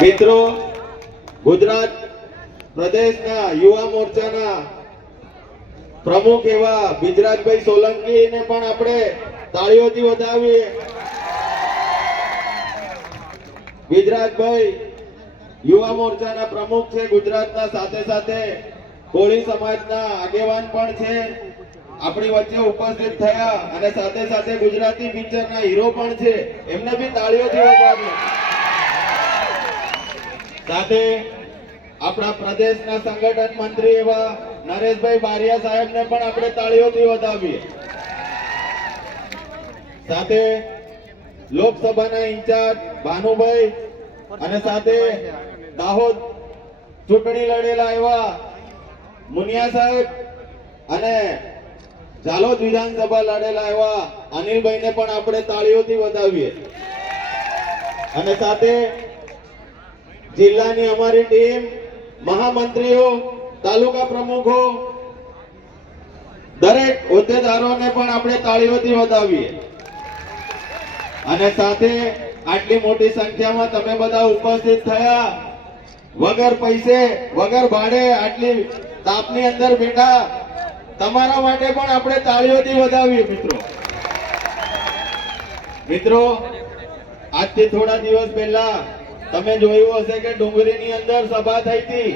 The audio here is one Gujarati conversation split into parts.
મિત્રો, ગુજરાત પ્રદેશના યુવા મોરચાના પ્રમુખ એવા બિજરાજભાઈ સોલંકીને પણ આપણે તાળીઓથી વધાવીએ. બિજરાજભાઈ યુવા મોરચાના પ્રમુખ છે ગુજરાતના, સાથે સાથે કોળી સમાજના આગેવાન પણ છે, આપણી વચ્ચે ઉપસ્થિત થયા અને સાથે સાથે ગુજરાતી પિક્ચરના હીરો પણ છે, એમને બી તાળીઓથી વધાવીએ. સાથે આપણા પ્રદેશના સંગઠન મંત્રી એવા નરેશભાઈ બારિયા સાહેબને પણ આપણે તાળીઓથી વધાવીએ. સાથે લોકસભાના ઇન્ચાર્જ ભાનુભાઈ અને સાથે દાહોદ ચૂંટણી લડેલા એવા મુનિયા સાહેબ અને ઝાલોદ વિધાનસભા લડેલા એવા અનિલભાઈને પણ આપણે તાળીઓથી વધાવીએ. અને સાથે જિલ્લાની અમારી ટીમ, મહામંત્રીઓ, તાલુકા પ્રમુખો, દરેક હોદ્દેદારોને પણ આપણે તાળીઓથી વધાવીએ. અને સાથે આટલી મોટી સંખ્યામાં તમે બધા ઉપસ્થિત થયા, વગર પૈસે વગર ભાડે આટલી તાપની અંદર બેઠા, તમારા માટે પણ આપણે તાળીઓથી વધાવીએ. મિત્રો, આજથી થોડા દિવસ પહેલા તમે જોયું હશે કે ડુંગરીની અંદર સભા થઈ હતી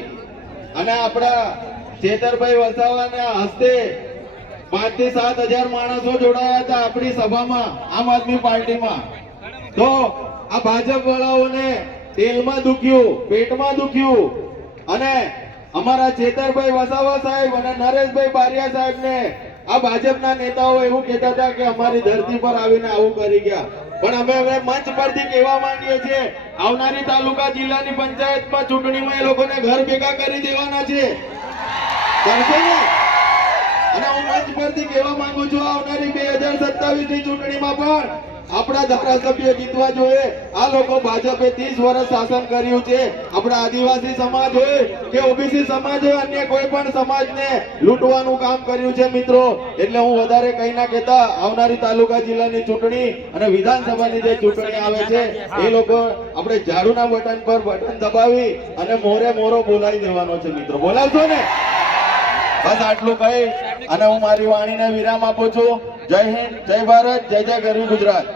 અને આપણા ચેતરભાઈ વસાવાના હસ્તે 5 થી 7 હજાર માણસો જોડાયા હતા આપણી સભામાં, આમ આદમી પાર્ટીમાં. તો આ ભાજપ વાળાઓને તેલમાં દુખ્યું, પેટમાં દુખ્યું અને અમારા ચેતરભાઈ વસાવા સાહેબ અને નરેશભાઈ બારિયા સાહેબને આ ભાજપના નેતાઓ એવું કહેતા હતા કે અમારી ધરતી પર આવીને આવું કરી ગયા. પણ અમે હવે મંચ પરથી કહેવા માંગીએ છીએ, આવનારી તાલુકા જિલ્લાની પંચાયતમાં ચૂંટણીમાં એ લોકોને ઘર ભેગા કરી દેવાના છે, કરશે ને? અને હું મંચ પરથી કહેવા માંગુ છું, આવનારી 2027 ની ચૂંટણીમાં પણ આપણા ધારાસભ્ય જીતવા જોઈએ. આ લોકો ભાજપે 30 વર્ષ શાસન કર્યું છે. આપણા આદિવાસી સમાજ હોય કે ઓબીસી સમાજ હોય, અન્ય કોઈ પણ સમાજને લૂંટવાનું કામ કર્યું છે મિત્રો. એટલે હું વધારે કઈ ના કહેતા, આવનારી તાલુકા જિલ્લાની ચૂંટણી અને વિધાનસભાની જે ચૂંટણી આવે છે એ લોકો આપણે ઝાડુના બટન પર બટન દબાવી અને મોરે મોરો બોલાવી દેવાનો છે મિત્રો. બોલાવશો ને? બસ આટલું કહી અને હું મારી વાણીને વિરામ આપું છું. જય હિન્દ, જય ભારત, જય જય ગરવી ગુજરાત.